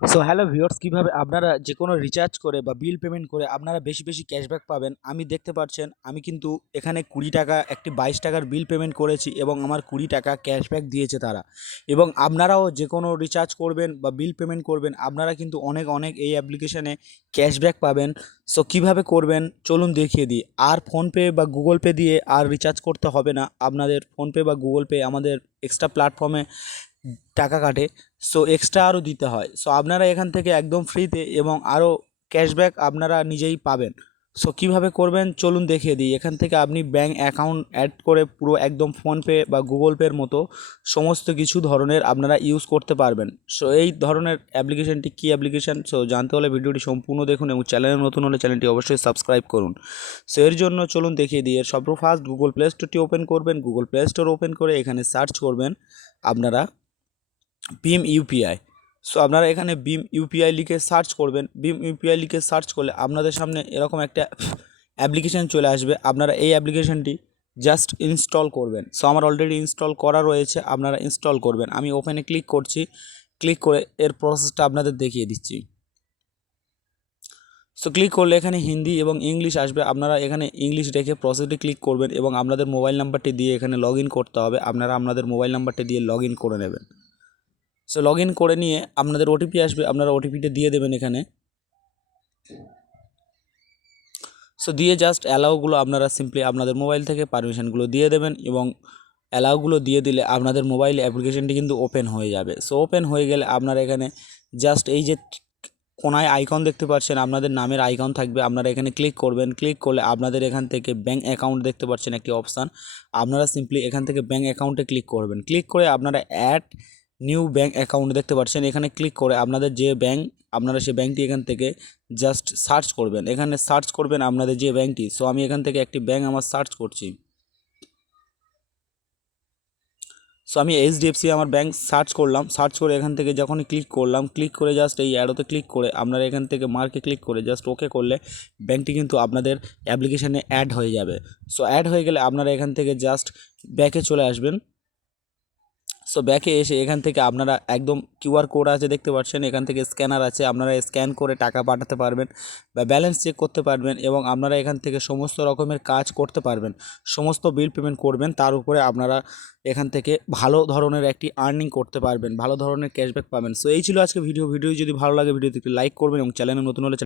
So hello viewers, কিভাবে আপনারা যে কোনো রিচার্জ করে বা বিল পেমেন্ট করে আপনারা বেশি বেশি ক্যাশব্যাক পাবেন। আমি দেখতে পাচ্ছেন আমি কিন্তু এখানে 20 টাকা একটি 22 টাকার বিল পেমেন্ট করেছি এবং আমার 20 টাকা ক্যাশব্যাক দিয়েছে তারা। এবং আপনারাও যে কোনো রিচার্জ করবেন বা বিল পেমেন্ট করবেন, আপনারা কিন্তু অনেক অনেক এই অ্যাপ্লিকেশানে ক্যাশব্যাক পাবেন। সো কীভাবে করবেন চলুন দেখিয়ে দিই। আর ফোনপে বা গুগল পে দিয়ে আর রিচার্জ করতে হবে না আপনাদের। ফোনপে বা গুগল পে আমাদের এক্সট্রা প্ল্যাটফর্মে টাকা কাটে, সো এক্সট্রা আরও দিতে হয়। সো আপনারা এখান থেকে একদম ফ্রিতে এবং আরও ক্যাশব্যাক আপনারা নিজেই পাবেন। সো কীভাবে করবেন চলুন দেখিয়ে দিই। এখান থেকে আপনি ব্যাঙ্ক অ্যাকাউন্ট অ্যাড করে পুরো একদম ফোনপে বা গুগল পের মতো সমস্ত কিছু ধরনের আপনারা ইউজ করতে পারবেন। সো এই ধরনের অ্যাপ্লিকেশানটি কী অ্যাপ্লিকেশান, সো জানতে হলে ভিডিওটি সম্পূর্ণ দেখুন এবং চ্যানেলে নতুন হলে চ্যানেলটি অবশ্যই সাবস্ক্রাইব করুন। সো এর জন্য চলুন দেখিয়ে দিই। এর সর্বফার্স্ট গুগল প্লে স্টোরটি ওপেন করবেন। গুগল প্লে স্টোর ওপেন করে এখানে সার্চ করবেন আপনারা ভীম ইউপিআই। সো আপনারা এখানে ভীম ইউপিআই লিখে সার্চ করবেন। ভীম ইউপিআই লিখে সার্চ করলে আপনাদের সামনে এরকম একটা অ্যাপ্লিকেশান চলে আসবে। আপনারা এই অ্যাপ্লিকেশানটি জাস্ট ইনস্টল করবেন। সো আমার অলরেডি ইনস্টল করা রয়েছে, আপনারা ইনস্টল করবেন। আমি ওপেনে ক্লিক করছি, ক্লিক করে এর প্রসেসটা আপনাদের দেখিয়ে দিচ্ছি। সো ক্লিক করলে এখানে হিন্দি এবং ইংলিশ আসবে। আপনারা এখানে ইংলিশ রেখে প্রসেসটি ক্লিক করবেন এবং আপনাদের মোবাইল নাম্বারটি দিয়ে এখানে লগ ইন করতে হবে। আপনারা আপনাদের মোবাইল নাম্বারটি দিয়ে লগ ইন করে নেবেন। সো লগ ইন করে নিয়ে আপনাদের ওটিপি আসবে, আপনারা ওটিপিটা দিয়ে দেবেন এখানে। সো দিয়ে জাস্ট অ্যালাউগুলো আপনারা সিম্পলি আপনাদের মোবাইল থেকে পারমিশনগুলো দিয়ে দেবেন এবং অ্যালাউগুলো দিয়ে দিলে আপনাদের মোবাইল অ্যাপ্লিকেশনটি কিন্তু ওপেন হয়ে যাবে। সো ওপেন হয়ে গেলে আপনারা এখানে জাস্ট এই যে কোনায় আইকন দেখতে পাচ্ছেন, আপনাদের নামের আইকন থাকবে, আপনারা এখানে ক্লিক করবেন। ক্লিক করলে আপনাদের এখান থেকে ব্যাঙ্ক অ্যাকাউন্ট দেখতে পাচ্ছেন একটি অপশান, আপনারা সিম্পলি এখান থেকে ব্যাঙ্ক অ্যাকাউন্টে ক্লিক করবেন। ক্লিক করে আপনারা অ্যাড নিউ ব্যাঙ্ক অ্যাকাউন্ট দেখতে পাচ্ছেন, এখানে ক্লিক করে আপনাদের যে ব্যাঙ্ক আপনারা সেই ব্যাঙ্কটি এখান থেকে জাস্ট সার্চ করবেন। এখানে সার্চ করবেন আপনাদের যে ব্যাঙ্কটি। সো আমি এখান থেকে একটি ব্যাঙ্ক আমার সার্চ করছি। সো আমি এইচডিএফসি আমার ব্যাঙ্ক সার্চ করলাম। সার্চ করে এখান থেকে যখনই ক্লিক করলাম, ক্লিক করে জাস্ট এই অ্যারোতে ক্লিক করে আপনারা এখান থেকে মার্কে ক্লিক করে জাস্ট ওকে করলে ব্যাঙ্কটি কিন্তু আপনাদের অ্যাপ্লিকেশানে অ্যাড হয়ে যাবে। সো অ্যাড হয়ে গেলে আপনারা এখান থেকে জাস্ট ব্যাকে চলে আসবেন। সো ব্যাকে এসে এখান থেকে আপনারা একদম কিউআর কোড আছে দেখতে পাচ্ছেন, এখান থেকে স্ক্যানার আছে, আপনারা স্ক্যান করে টাকা পাঠাতে পারবেন বা ব্যালেন্স চেক করতে পারবেন এবং আপনারা এখান থেকে সমস্ত রকমের কাজ করতে পারবেন, সমস্ত বিল পেমেন্ট করবেন। তার উপরে আপনারা এখান থেকে ভালো ধরনের একটি আর্নিং করতে পারবেন, ভালো ধরনের ক্যাশব্যাক পাবেন। সো এই ছিল আজকে ভিডিও যদি ভালো লাগে ভিডিওতে একটি লাইক করবেন এবং চ্যানেলে নতুন হলে